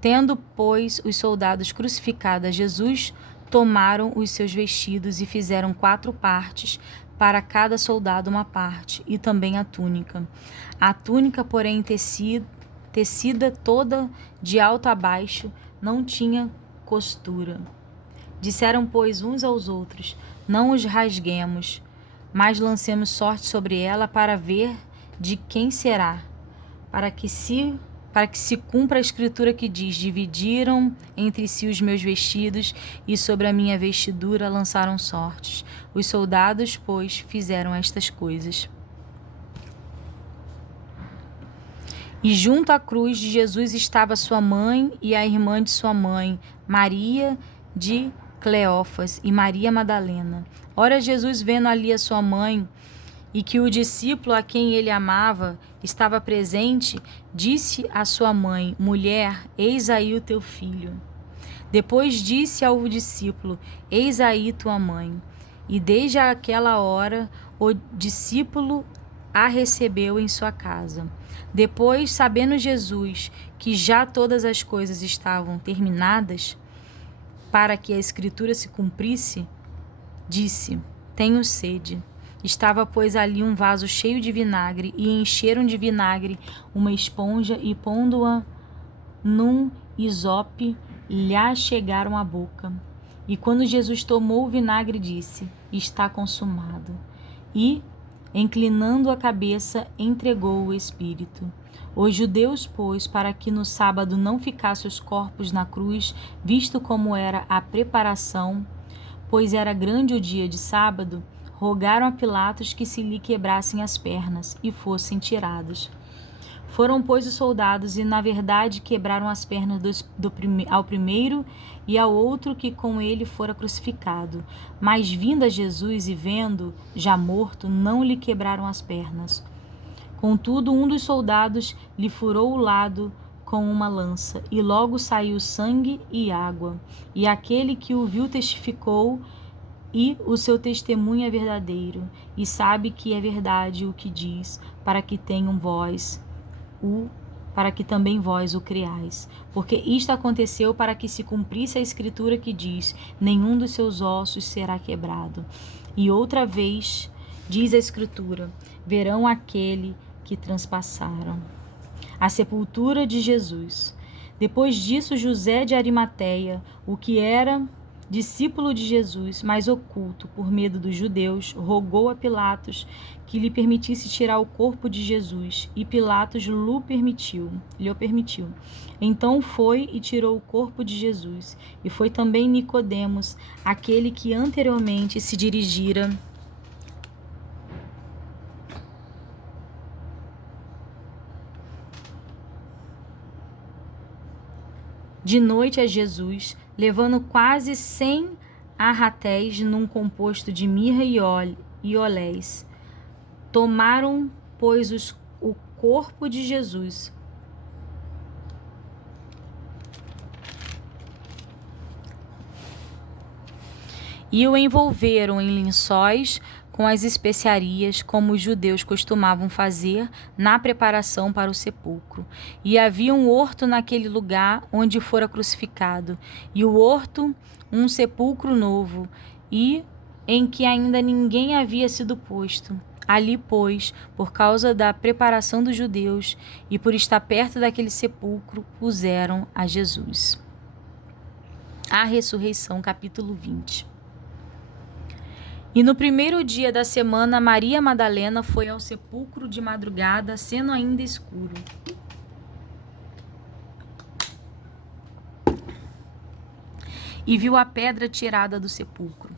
Tendo, pois, os soldados crucificado a Jesus, tomaram os seus vestidos e fizeram 4 partes, para cada soldado uma parte, e também a túnica. A túnica, porém, tecida toda de alto a baixo, não tinha costura. Disseram, pois, uns aos outros: não os rasguemos, mas lancemos sorte sobre ela para ver de quem será, para que se cumpra a escritura que diz: dividiram entre si os meus vestidos, e sobre a minha vestidura lançaram sortes. Os soldados, pois, fizeram estas coisas. E junto à cruz de Jesus estava sua mãe e a irmã de sua mãe, Maria de Cleófas e Maria Madalena. Ora, Jesus, vendo ali a sua mãe, e que o discípulo a quem ele amava estava presente, disse à sua mãe: mulher, eis aí o teu filho. Depois disse ao discípulo: eis aí tua mãe. E desde aquela hora o discípulo a recebeu em sua casa. Depois, sabendo Jesus que já todas as coisas estavam terminadas, para que a escritura se cumprisse, disse: tenho sede. Estava, pois, ali um vaso cheio de vinagre, e encheram de vinagre uma esponja, e pondo-a num hisope, lhe chegaram à boca. E quando Jesus tomou o vinagre, disse: está consumado. E, inclinando a cabeça, entregou o Espírito. Os judeus, pois, para que no sábado não ficassem os corpos na cruz, visto como era a preparação, pois era grande o dia de sábado, rogaram a Pilatos que se lhe quebrassem as pernas e fossem tirados. Foram, pois, os soldados e, na verdade, quebraram as pernas ao primeiro e ao outro que com ele fora crucificado. Mas, vindo a Jesus e vendo, já morto, não lhe quebraram as pernas. Contudo, um dos soldados lhe furou o lado com uma lança, e logo saiu sangue e água. E aquele que o viu testificou, e o seu testemunho é verdadeiro, e sabe que é verdade o que diz, para que também vós o creais. Porque isto aconteceu para que se cumprisse a escritura que diz: nenhum dos seus ossos será quebrado. E outra vez diz a escritura: verão aquele que transpassaram. A sepultura de Jesus. Depois disso, José de Arimateia, o que era discípulo de Jesus, mas oculto por medo dos judeus, rogou a Pilatos que lhe permitisse tirar o corpo de Jesus, e Pilatos lhe o permitiu. Então foi e tirou o corpo de Jesus, e foi também Nicodemos, aquele que anteriormente se dirigira de noite a Jesus, levando quase 100 arratéis num composto de mirra e olés. Tomaram, pois, o corpo de Jesus e o envolveram em lençóis com as especiarias, como os judeus costumavam fazer na preparação para o sepulcro. E havia um horto naquele lugar onde fora crucificado, e o horto um sepulcro novo, e em que ainda ninguém havia sido posto. Ali, pois, por causa da preparação dos judeus e por estar perto daquele sepulcro, puseram a Jesus. A ressurreição, capítulo 20. E no primeiro dia da semana, Maria Madalena foi ao sepulcro de madrugada, sendo ainda escuro. E viu a pedra tirada do sepulcro.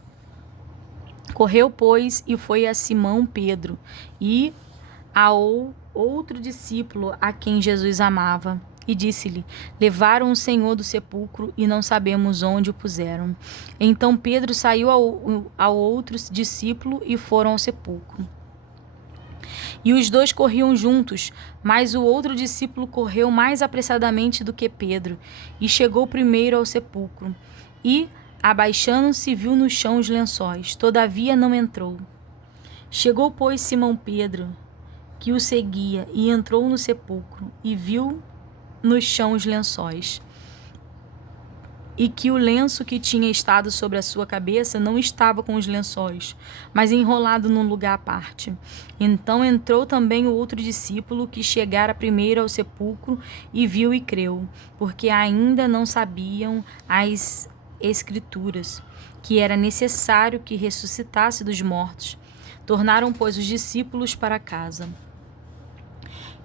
Correu, pois, e foi a Simão Pedro e ao outro discípulo a quem Jesus amava, e disse-lhe: levaram o Senhor do sepulcro e não sabemos onde o puseram. Então Pedro saiu ao outro discípulo e foram ao sepulcro. E os dois corriam juntos, mas o outro discípulo correu mais apressadamente do que Pedro, e chegou primeiro ao sepulcro. E, abaixando-se, viu no chão os lençóis, todavia não entrou. Chegou, pois, Simão Pedro, que o seguia, e entrou no sepulcro, e viu no chão os lençóis, e que o lenço que tinha estado sobre a sua cabeça não estava com os lençóis, mas enrolado num lugar à parte. Então entrou também o outro discípulo, que chegara primeiro ao sepulcro, e viu e creu, porque ainda não sabiam as Escrituras, que era necessário que ressuscitasse dos mortos. Tornaram, pois, os discípulos para casa.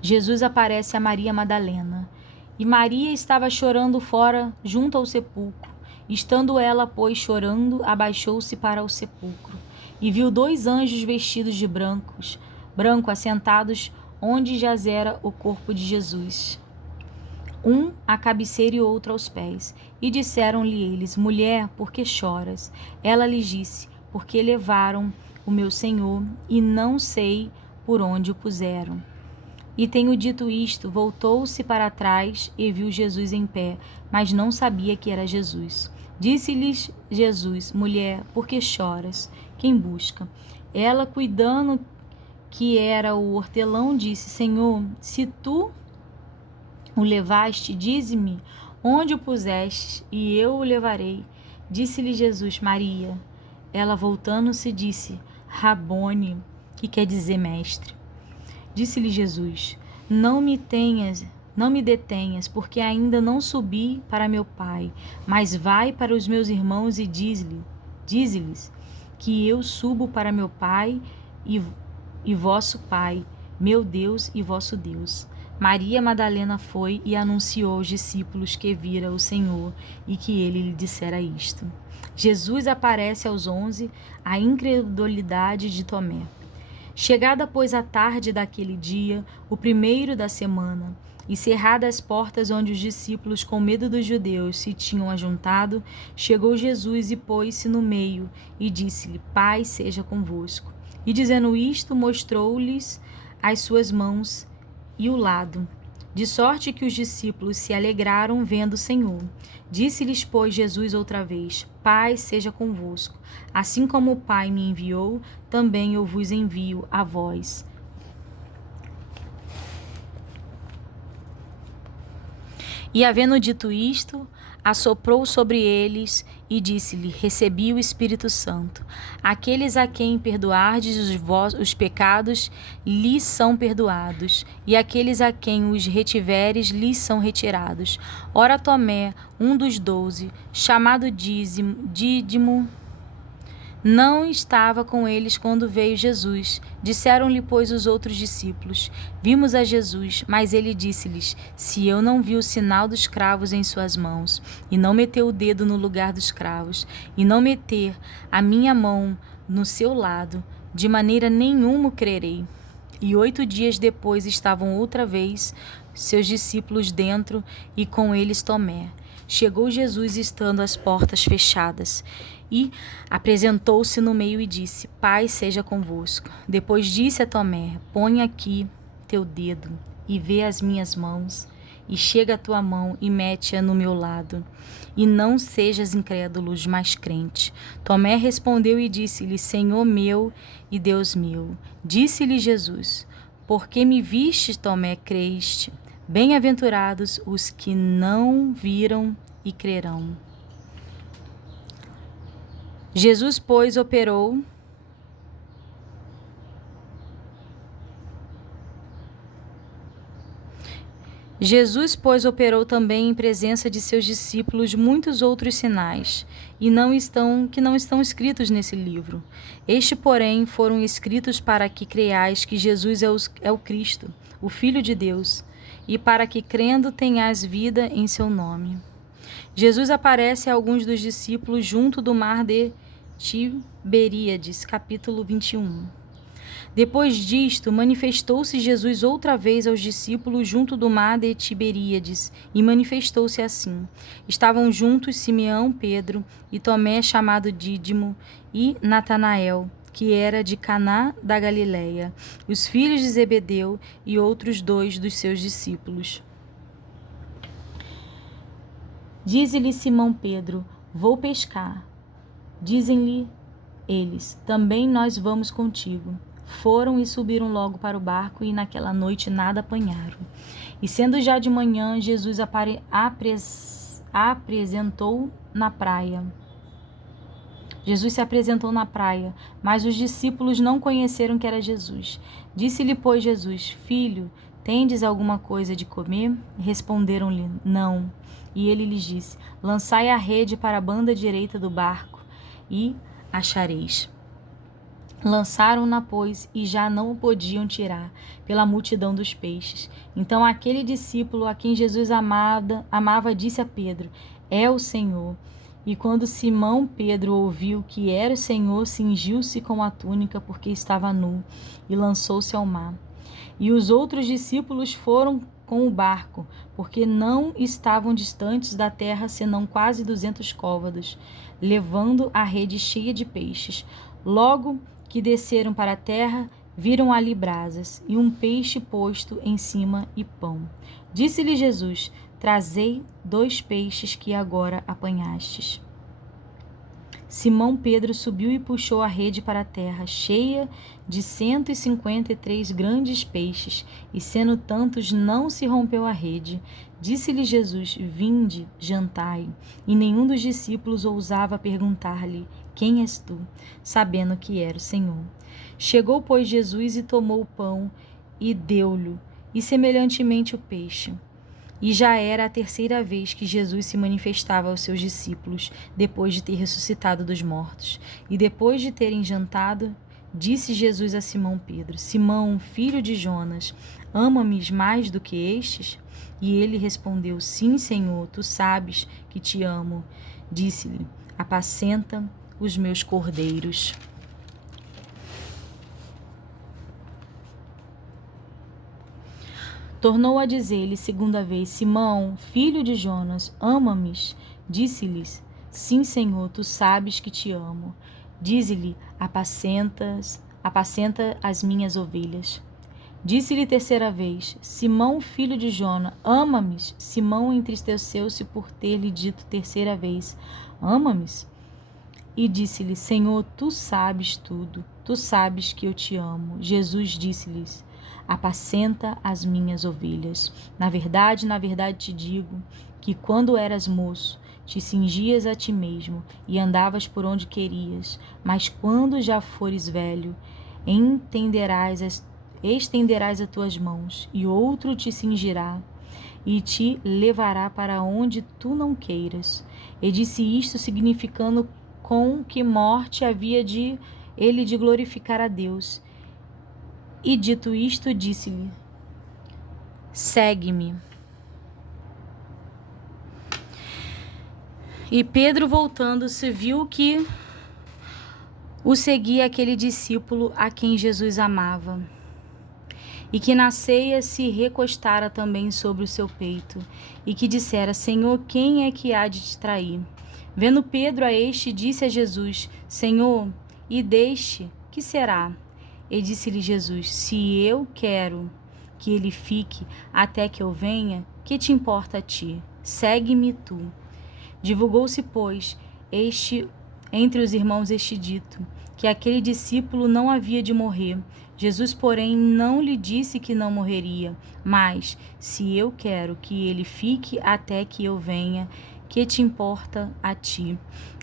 Jesus aparece a Maria Madalena. E Maria estava chorando fora, junto ao sepulcro. Estando ela, pois, chorando, abaixou-se para o sepulcro. E viu 2 anjos vestidos de branco, assentados onde jazera o corpo de Jesus, um à cabeceira e outro aos pés. E disseram-lhe eles: mulher, por que choras? Ela lhes disse: porque levaram o meu Senhor, e não sei por onde o puseram. E tendo dito isto, voltou-se para trás e viu Jesus em pé, mas não sabia que era Jesus. Disse-lhes Jesus: mulher, por que choras? Quem busca? Ela, cuidando que era o hortelão, disse: Senhor, se tu o levaste, dize-me onde o puseste, e eu o levarei. Disse-lhe Jesus: Maria. Ela, voltando-se, disse: Rabone, que quer dizer mestre. Disse-lhe Jesus: não me detenhas, porque ainda não subi para meu Pai, mas vai para os meus irmãos e dize-lhes que eu subo para meu Pai e vosso Pai, meu Deus e vosso Deus. Maria Madalena foi e anunciou aos discípulos que vira o Senhor e que ele lhe dissera isto. Jesus aparece aos 11, a incredulidade de Tomé. Chegada, pois, a tarde daquele dia, o primeiro da semana, e cerradas as portas onde os discípulos, com medo dos judeus, se tinham ajuntado, chegou Jesus e pôs-se no meio, e disse-lhe: Paz seja convosco. E dizendo isto, mostrou-lhes as suas mãos e o lado, de sorte que os discípulos se alegraram vendo o Senhor. Disse-lhes, pois, Jesus outra vez: Paz seja convosco. Assim como o Pai me enviou, também eu vos envio a vós. E havendo dito isto, assoprou sobre eles e disse-lhe: Recebi o Espírito Santo. Aqueles a quem perdoardes os pecados, lhes são perdoados, e aqueles a quem os retiveres, lhes são retirados. Ora, Tomé, um dos 12, chamado Dídimo, não estava com eles quando veio Jesus. Disseram-lhe, pois, os outros discípulos: Vimos a Jesus. Mas ele disse-lhes: Se eu não vi o sinal dos cravos em suas mãos, e não meter o dedo no lugar dos cravos, e não meter a minha mão no seu lado, de maneira nenhuma crerei. E 8 dias depois estavam outra vez seus discípulos dentro, e com eles Tomé. Chegou Jesus, estando as portas fechadas, e apresentou-se no meio e disse: Paz seja convosco. Depois disse a Tomé: Põe aqui teu dedo e vê as minhas mãos, e chega a tua mão e mete-a no meu lado. E não sejas incrédulo, mas crente. Tomé respondeu e disse-lhe: Senhor meu e Deus meu. Disse-lhe Jesus: Porque me viste, Tomé, creste. Bem-aventurados os que não viram e crerão. Jesus, pois, operou também em presença de seus discípulos muitos outros sinais, que não estão escritos nesse livro. Este, porém, foram escritos para que creiais que Jesus é o Cristo, o Filho de Deus, e para que, crendo, tenhais vida em seu nome. Jesus aparece a alguns dos discípulos junto do mar de Tiberíades, capítulo 21. Depois disto, manifestou-se Jesus outra vez aos discípulos junto do mar de Tiberíades, e manifestou-se assim. Estavam juntos Simeão, Pedro, e Tomé, chamado Dídimo, e Natanael, que era de Caná da Galileia, os filhos de Zebedeu e outros 2 dos seus discípulos. Diz-lhe Simão Pedro: vou pescar. Dizem-lhe eles: também nós vamos contigo. Foram e subiram logo para o barco, e naquela noite nada apanharam. E sendo já de manhã, Jesus apresentou na praia. Jesus se apresentou na praia, mas os discípulos não conheceram que era Jesus. Disse-lhe, pois, Jesus: filho, tendes alguma coisa de comer? Responderam-lhe: não. E ele lhes disse: lançai a rede para a banda direita do barco, e achareis. Lançaram-na, pois, e já não o podiam tirar, pela multidão dos peixes. Então aquele discípulo a quem Jesus amava disse a Pedro: é o Senhor. E quando Simão Pedro ouviu que era o Senhor, cingiu-se com a túnica, porque estava nu, e lançou-se ao mar. E os outros discípulos foram com o barco, porque não estavam distantes da terra senão quase 200 côvados, levando a rede cheia de peixes. Logo que desceram para a terra, viram ali brasas, e um peixe posto em cima e pão. Disse-lhe Jesus: trazei 2 peixes que agora apanhastes. Simão Pedro subiu e puxou a rede para a terra, cheia de 153 grandes peixes, e sendo tantos, não se rompeu a rede. Disse-lhe Jesus: vinde, jantai. E nenhum dos discípulos ousava perguntar-lhe: quem és tu? Sabendo que era o Senhor. Chegou, pois, Jesus e tomou o pão e deu-lhe, e semelhantemente o peixe. E já era a 3ª vez que Jesus se manifestava aos seus discípulos, depois de ter ressuscitado dos mortos. E depois de terem jantado, disse Jesus a Simão Pedro: Simão, filho de Jonas, ama-me mais do que estes? E ele respondeu: sim, Senhor, tu sabes que te amo. Disse-lhe: apacenta os meus cordeiros. Tornou a dizer-lhe 2ª vez: Simão, filho de Jonas, ama-me? Disse-lhes: sim, Senhor, tu sabes que te amo. Dize-lhe: apacenta as minhas ovelhas. Disse-lhe 3ª vez: Simão, filho de Jonas, ama-me? Simão entristeceu-se por ter-lhe dito 3ª vez: ama-me? E disse-lhe: Senhor, tu sabes tudo, tu sabes que eu te amo. Jesus disse-lhes: apacenta as minhas ovelhas. Na verdade te digo que quando eras moço, te cingias a ti mesmo e andavas por onde querias, mas quando já fores velho, estenderás as tuas mãos, e outro te cingirá e te levará para onde tu não queiras. E disse isto significando com que morte havia ele de glorificar a Deus. E dito isto, disse-lhe: segue-me. E Pedro, voltando-se, viu que o seguia aquele discípulo a quem Jesus amava, e que na ceia se recostara também sobre o seu peito, e que dissera: Senhor, quem é que há de te trair? Vendo Pedro a este, disse a Jesus: Senhor, e deste, que será? E disse-lhe Jesus: se eu quero que ele fique até que eu venha, que te importa a ti? Segue-me tu. Divulgou-se, pois, entre os irmãos este dito, que aquele discípulo não havia de morrer. Jesus, porém, não lhe disse que não morreria, mas, se eu quero que ele fique até que eu venha, que te importa a ti?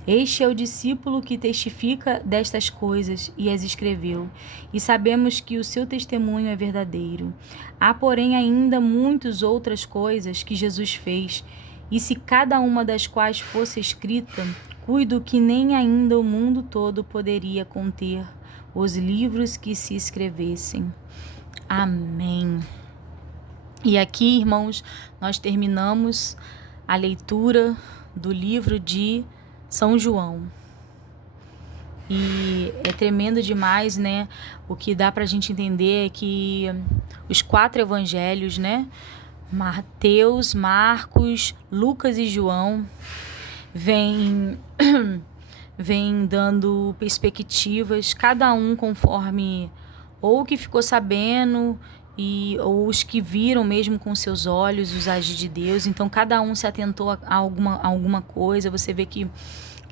Este é o discípulo que testifica destas coisas e as escreveu, e sabemos que o seu testemunho é verdadeiro. Há, porém, ainda muitas outras coisas que Jesus fez, e se cada uma das quais fosse escrita, cuido que nem ainda o mundo todo poderia conter os livros que se escrevessem. Amém. E aqui, irmãos, nós terminamos a leitura do livro de São João. E é tremendo demais, né? O que dá pra gente entender é que os 4 evangelhos, né? Mateus, Marcos, Lucas e João vêm vem dando perspectivas, cada um conforme ou o que ficou sabendo ou os que viram mesmo com seus olhos os agir de Deus. Então cada um se atentou a alguma coisa. Você vê que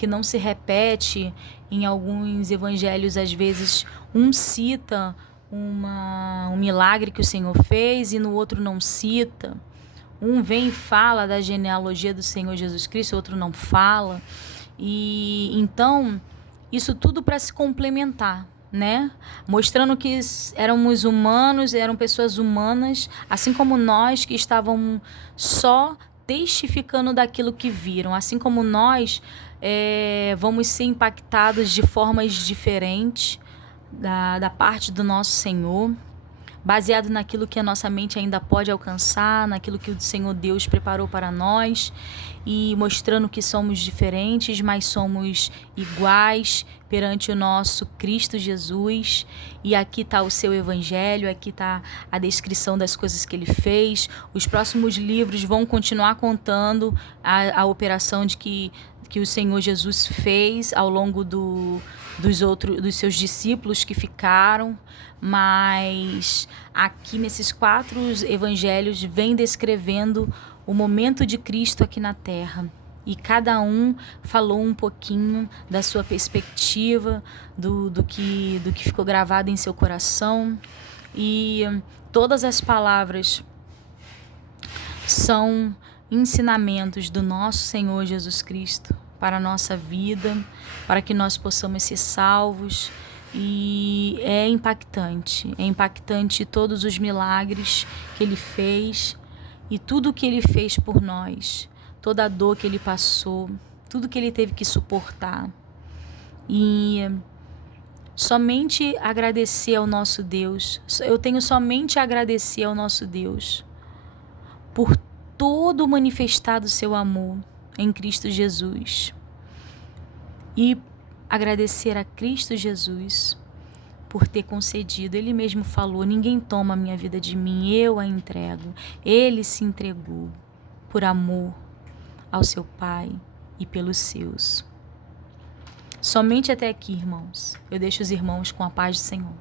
não se repete em alguns evangelhos. Às vezes um cita um milagre que o Senhor fez e no outro não cita. Um vem e fala da genealogia do Senhor Jesus Cristo, outro não fala. E então, isso tudo para se complementar, né? Mostrando que éramos humanos, eram pessoas humanas, assim como nós que estavam só testificando daquilo que viram. Assim como nós vamos ser impactados de formas diferentes da parte do nosso Senhor, baseado naquilo que a nossa mente ainda pode alcançar, naquilo que o Senhor Deus preparou para nós, e mostrando que somos diferentes, mas somos iguais perante o nosso Cristo Jesus. E aqui está o seu evangelho, aqui está a descrição das coisas que ele fez. Os próximos livros vão continuar contando a operação que o Senhor Jesus fez ao longo dos seus discípulos que ficaram, mas aqui nesses 4 evangelhos vem descrevendo o momento de Cristo aqui na Terra. E cada um falou um pouquinho da sua perspectiva, do que ficou gravado em seu coração. E todas as palavras são ensinamentos do nosso Senhor Jesus Cristo para a nossa vida, para que nós possamos ser salvos. E é impactante todos os milagres que ele fez e tudo que ele fez por nós, toda a dor que ele passou, tudo que ele teve que suportar. E somente agradecer ao nosso Deus, eu tenho somente a agradecer ao nosso Deus por todo manifestado seu amor em Cristo Jesus. E agradecer a Cristo Jesus por ter concedido. Ele mesmo falou: ninguém toma a minha vida de mim, eu a entrego. Ele se entregou por amor ao seu Pai e pelos seus. Somente até aqui, irmãos. Eu deixo os irmãos com a paz do Senhor.